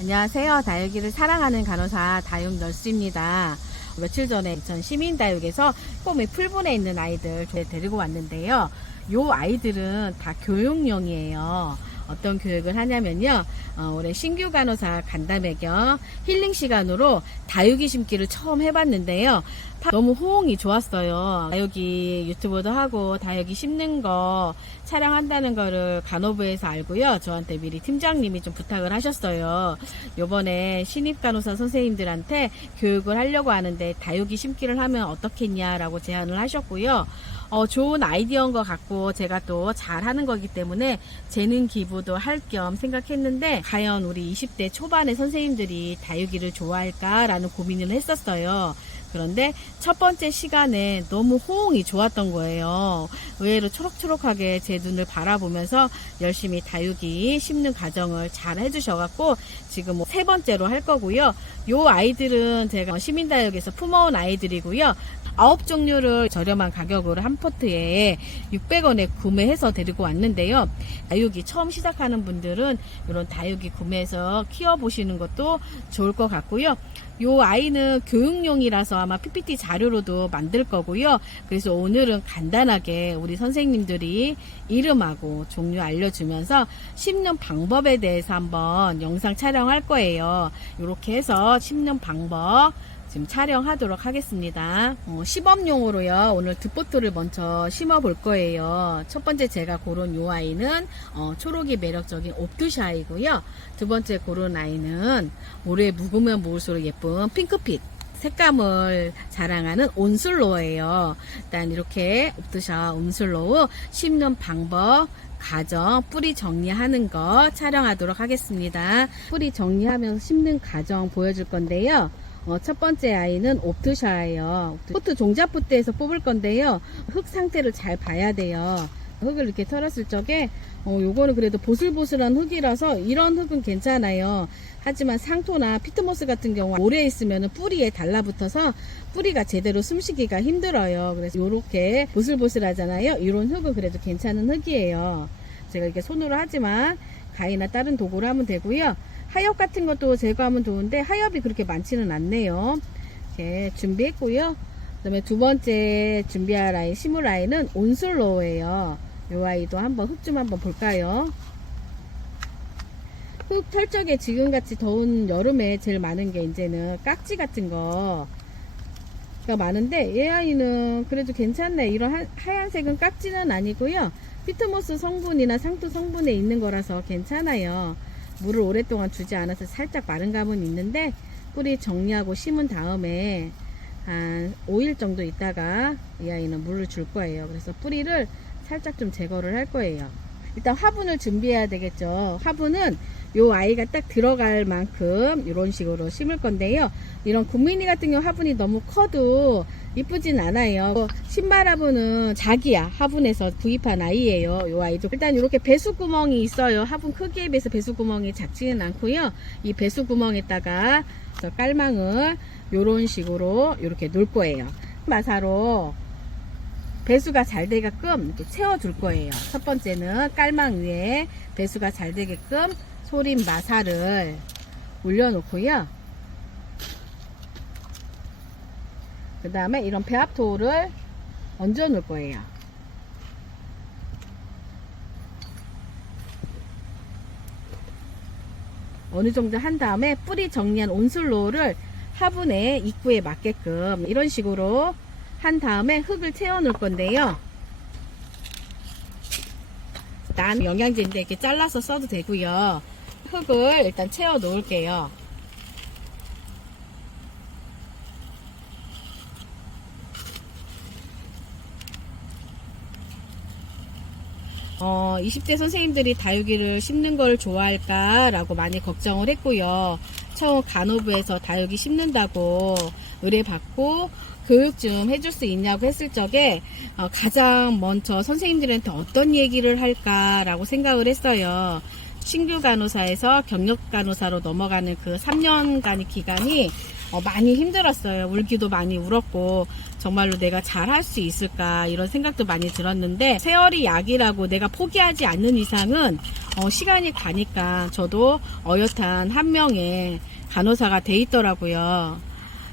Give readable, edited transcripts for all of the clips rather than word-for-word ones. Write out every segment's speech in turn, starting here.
안녕하세요. 다육이를 사랑하는 간호사 다육널스입니다. 며칠 전에 인천 시민다육에서 꿈의 풀분에 있는 아이들 데리고 왔는데요. 요 아이들은 다 교육용이에요. 어떤 교육을 하냐면요. 올해 신규 간호사 간담회 겸 힐링 시간으로 다육이 심기를 처음 해봤는데요. 너무 호응이 좋았어요. 다육이 유튜브도 하고 다육이 심는 거 촬영한다는 거를 간호부에서 알고요. 저한테 미리 팀장님이 좀 부탁을 하셨어요. 요번에 신입 간호사 선생님들한테 교육을 하려고 하는데 다육이 심기를 하면 어떻겠냐라고 제안을 하셨고요. 좋은 아이디어인 것 같고 제가 또 잘하는 거기 때문에 재능 기부도 할 겸 생각했는데 과연 우리 20대 초반의 선생님들이 다육이를 좋아할까라는 고민을 했었어요. 그런데 첫 번째 시간에 너무 호응이 좋았던 거예요. 의외로 초록초록하게 제 눈을 바라보면서 열심히 다육이 심는 과정을 잘 해주셔갖고 지금 세 번째로 할 거고요. 요 아이들은 제가 시민다육에서 품어온 아이들이고요. 9종류를 저렴한 가격으로 한 포트에 600원에 구매해서 데리고 왔는데요. 다육이 처음 시작하는 분들은 이런 다육이 구매해서 키워보시는 것도 좋을 것 같고요. 요 아이는 교육용이라서 아마 PPT 자료로도 만들 거고요. 그래서 오늘은 간단하게 우리 선생님들이 이름하고 종류 알려주면서 심는 방법에 대해서 한번 영상 촬영할 거예요. 이렇게 해서 심는 방법 지금 촬영하도록 하겠습니다. 시범용으로요. 오늘 두 포트를 먼저 심어 볼 거예요. 첫 번째 제가 고른 요 아이는 초록이 매력적인 옵투샤이고요. 두 번째 고른 아이는 모래 묵으면 묵을수록 예쁜 핑크빛 색감을 자랑하는 온슬로우예요. 일단 이렇게 옵투샤 온슬로우 심는 방법 과정, 뿌리 정리하는 거 촬영하도록 하겠습니다. 뿌리 정리하면서 심는 과정 보여줄 건데요. 첫 번째 아이는 옵투샤예요. 포트 종자포트에서 뽑을 건데요. 흙 상태를 잘 봐야 돼요. 흙을 이렇게 털었을 적에 요거는 그래도 보슬보슬한 흙이라서 이런 흙은 괜찮아요. 하지만 상토나 피트모스 같은 경우 오래 있으면 뿌리에 달라붙어서 뿌리가 제대로 숨쉬기가 힘들어요. 그래서 요렇게 보슬보슬하잖아요. 이런 흙은 그래도 괜찮은 흙이에요. 제가 이렇게 손으로 하지만 가위나 다른 도구로 하면 되고요. 하엽 같은 것도 제거하면 좋은데 하엽이 그렇게 많지는 않네요. 이렇게 준비했고요. 그 다음에 두 번째 준비할 아이, 심을 아이는 온슬로우예요. 이 아이도 한번 흙 좀 한번 볼까요? 흙 털적에 지금같이 더운 여름에 제일 많은 게 이제는 깍지 같은 거가 많은데 얘 아이는 그래도 괜찮네. 이런 하얀색은 깍지는 아니고요. 피트모스 성분이나 상토 성분에 있는 거라서 괜찮아요. 물을 오랫동안 주지 않아서 살짝 마른 감은 있는데 뿌리 정리하고 심은 다음에 한 5일 정도 있다가 이 아이는 물을 줄 거예요. 그래서 뿌리를 살짝 좀 제거를 할 거예요. 일단 화분을 준비해야 되겠죠. 화분은 요 아이가 딱 들어갈 만큼 이런 식으로 심을 건데요. 이런 국민이 같은 경우 화분이 너무 커도 이쁘진 않아요. 신발 화분은 자기야 화분에서 구입한 아이예요. 요 아이도 일단 이렇게 배수구멍이 있어요. 화분 크기에 비해서 배수구멍이 작지는 않고요. 이 배수구멍에다가 깔망을 요런 식으로 이렇게 놓을 거예요. 마사로 배수가 잘 되게끔 이렇게 채워줄 거예요. 첫 번째는 깔망 위에 배수가 잘 되게끔 소림 마사를 올려놓고요. 그 다음에 이런 배합토를 얹어 놓을 거예요. 어느 정도 한 다음에 뿌리 정리한 온슬로우를 화분의 입구에 맞게끔 이런 식으로 한 다음에 흙을 채워 놓을 건데요. 난 영양제인데 이렇게 잘라서 써도 되고요. 흙을 일단 채워 놓을게요. 20대 선생님들이 다육이를 심는 걸 좋아할까 라고 많이 걱정을 했고요. 처음 간호부에서 다육이 심는다고 의뢰받고 교육 좀 해줄 수 있냐고 했을 적에 가장 먼저 선생님들한테 어떤 얘기를 할까 라고 생각을 했어요. 신규 간호사에서 경력 간호사로 넘어가는 그 3년간의 기간이 많이 힘들었어요. 울기도 많이 울었고 정말로 내가 잘할 수 있을까 이런 생각도 많이 들었는데 세월이 약이라고 내가 포기하지 않는 이상은 시간이 가니까 저도 어엿한 한 명의 간호사가 돼 있더라고요.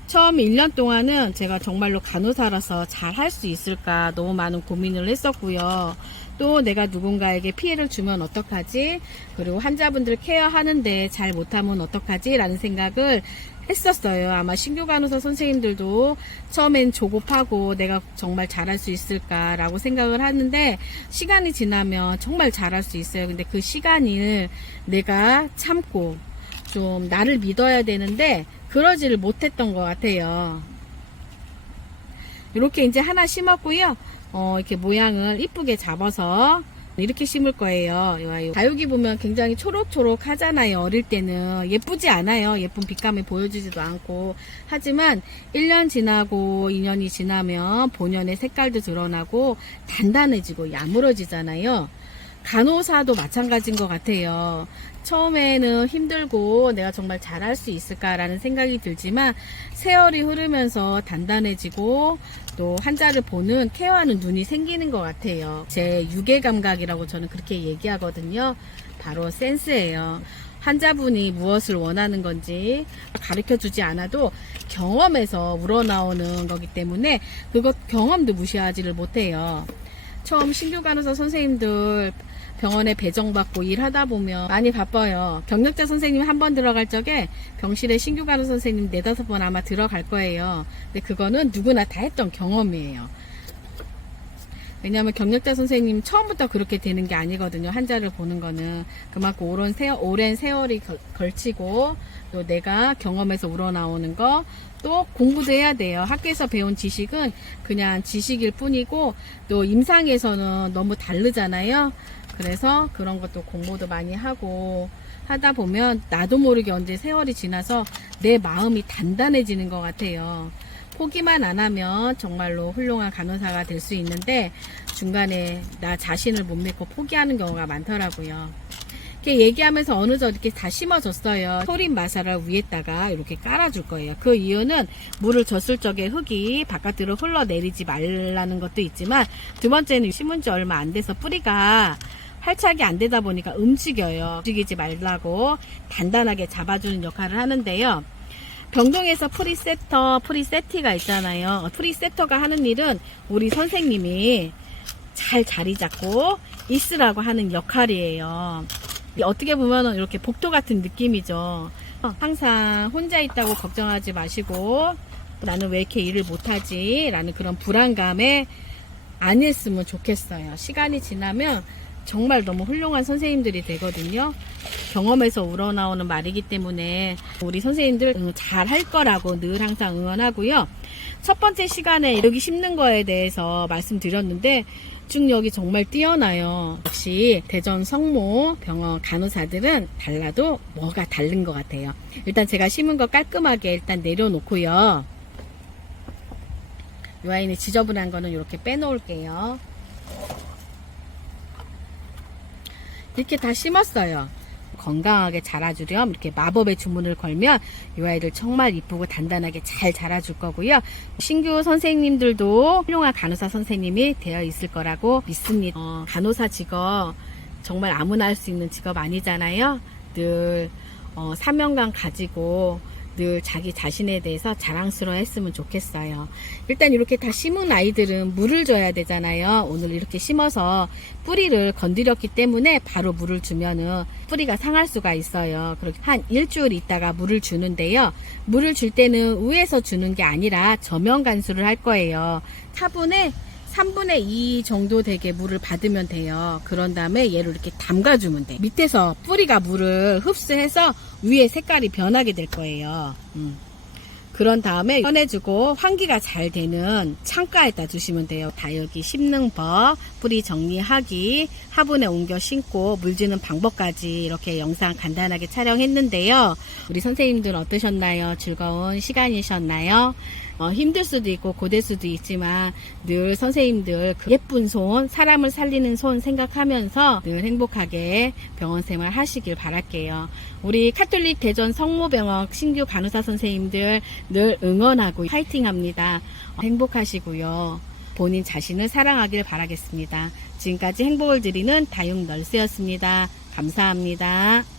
처음 1년 동안은 제가 정말로 간호사라서 잘 할 수 있을까 너무 많은 고민을 했었고요. 또 내가 누군가에게 피해를 주면 어떡하지? 그리고 환자분들 케어하는데 잘 못하면 어떡하지? 라는 생각을 했었어요. 아마 신규 간호사 선생님들도 처음엔 조급하고 내가 정말 잘할 수 있을까라고 생각을 하는데 시간이 지나면 정말 잘할 수 있어요. 근데 그 시간을 내가 참고 좀 나를 믿어야 되는데 그러지를 못했던 것 같아요. 이렇게 이제 하나 심었고요. 이렇게 모양을 이쁘게 잡아서 이렇게 심을 거예요. 다육이 보면 굉장히 초록초록 하잖아요. 어릴 때는 예쁘지 않아요. 예쁜 빛감을 보여주지도 않고. 하지만 1년 지나고 2년이 지나면 본연의 색깔도 드러나고 단단해지고 야무러지잖아요. 간호사도 마찬가지인 것 같아요. 처음에는 힘들고 내가 정말 잘할 수 있을까라는 생각이 들지만 세월이 흐르면서 단단해지고 또 환자를 보는 케어하는 눈이 생기는 것 같아요. 제 유괴 감각이라고 저는 그렇게 얘기하거든요. 바로 센스예요. 환자분이 무엇을 원하는 건지 가르쳐 주지 않아도 경험에서 우러나오는 거기 때문에 그것 경험도 무시하지를 못해요. 처음 신규 간호사 선생님들 병원에 배정받고 일하다 보면 많이 바빠요. 경력자 선생님 한 번 들어갈 적에 병실에 신규 간호사 선생님 4-5번 아마 들어갈 거예요. 근데 그거는 누구나 다 했던 경험이에요. 왜냐하면 경력자 선생님 처음부터 그렇게 되는 게 아니거든요. 환자를 보는 거는 그만큼 오랜 세월이 걸치고 또 내가 경험에서 우러나오는 거 또 공부도 해야 돼요. 학교에서 배운 지식은 그냥 지식일 뿐이고 또 임상에서는 너무 다르잖아요. 그래서 그런 것도 공부도 많이 하고 하다 보면 나도 모르게 언제 세월이 지나서 내 마음이 단단해지는 것 같아요. 포기만 안 하면 정말로 훌륭한 간호사가 될 수 있는데 중간에 나 자신을 못 믿고 포기하는 경우가 많더라고요. 이렇게 얘기하면서 어느덧 이렇게 다 심어줬어요. 토린 마사를 위에다가 이렇게 깔아줄 거예요. 그 이유는 물을 줬을 적에 흙이 바깥으로 흘러내리지 말라는 것도 있지만 두 번째는 심은 지 얼마 안 돼서 뿌리가 활착이 안 되다 보니까 움직여요. 움직이지 말라고 단단하게 잡아주는 역할을 하는데요. 병동에서 프리세티가 있잖아요. 프리세터가 하는 일은 우리 선생님이 잘 자리 잡고 있으라고 하는 역할이에요. 어떻게 보면 이렇게 복도 같은 느낌이죠. 항상 혼자 있다고 걱정하지 마시고 나는 왜 이렇게 일을 못하지? 라는 그런 불안감에 안 했으면 좋겠어요. 시간이 지나면 정말 너무 훌륭한 선생님들이 되거든요. 경험에서 우러나오는 말이기 때문에 우리 선생님들 잘 할 거라고 늘 항상 응원하고요. 첫 번째 시간에 여기 심는 거에 대해서 말씀드렸는데 집중력이 정말 뛰어나요. 역시 대전 성모 병원 간호사들은 달라도 뭐가 다른 것 같아요. 일단 제가 심은 거 깔끔하게 일단 내려놓고요. 이 아이는 지저분한 거는 이렇게 빼놓을게요. 이렇게 다 심었어요. 건강하게 자라주렴 이렇게 마법의 주문을 걸면 이 아이들 정말 이쁘고 단단하게 잘 자라줄 거고요. 신규 선생님들도 훌륭한 간호사 선생님이 되어 있을 거라고 믿습니다. 간호사 직업 정말 아무나 할 수 있는 직업 아니잖아요. 늘 사명감 가지고 늘 자기 자신에 대해서 자랑스러워 했으면 좋겠어요. 일단 이렇게 다 심은 아이들은 물을 줘야 되잖아요. 오늘 이렇게 심어서 뿌리를 건드렸기 때문에 바로 물을 주면은 뿌리가 상할 수가 있어요. 그렇게 한 일주일 있다가 물을 주는데요. 물을 줄 때는 위에서 주는 게 아니라 저면 간수를 할 거예요. 3분의 2 정도 되게 물을 받으면 돼요. 그런 다음에 얘를 이렇게 담가주면 돼. 밑에서 뿌리가 물을 흡수해서 위에 색깔이 변하게 될 거예요. 그런 다음에 꺼내주고 환기가 잘 되는 창가에다 주시면 돼요. 다육이 심는 법, 뿌리 정리하기, 화분에 옮겨 심고 물 주는 방법까지 이렇게 영상 간단하게 촬영했는데요. 우리 선생님들 어떠셨나요? 즐거운 시간이셨나요? 힘들 수도 있고 고될 수도 있지만 늘 선생님들 그 예쁜 손, 사람을 살리는 손 생각하면서 늘 행복하게 병원 생활 하시길 바랄게요. 우리 카톨릭 대전 성모병원 신규 간호사 선생님들 늘 응원하고 파이팅 합니다. 행복하시고요. 본인 자신을 사랑하길 바라겠습니다. 지금까지 행복을 드리는 다육 널스였습니다. 감사합니다.